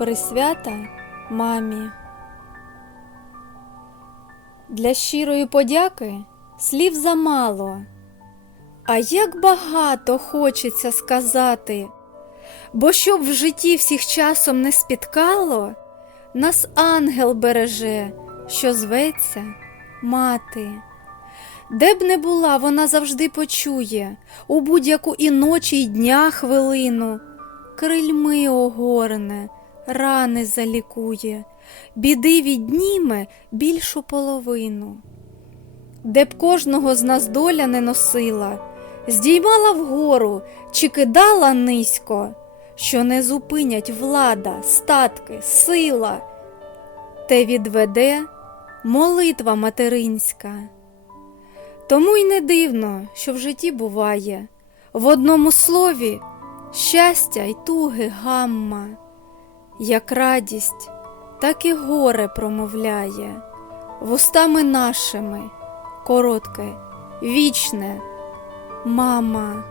Присвята мамі. Для щирої подяки слів замало, а як багато хочеться сказати, бо щоб в житті всіх часом не спіткало, нас ангел береже, що зветься мати. Де б не була, вона завжди почує у будь-яку і ночі, й дня хвилину, крильми огорне, рани залікує, біди відніме більшу половину. Де б кожного з нас доля не носила, здіймала вгору чи кидала низько, що не зупинять влада, статки, сила, те відведе молитва материнська. Тому й не дивно, що в житті буває в одному слові щастя й туги гамма, як радість, так і горе промовляє, вустами нашими коротке, вічне, мама.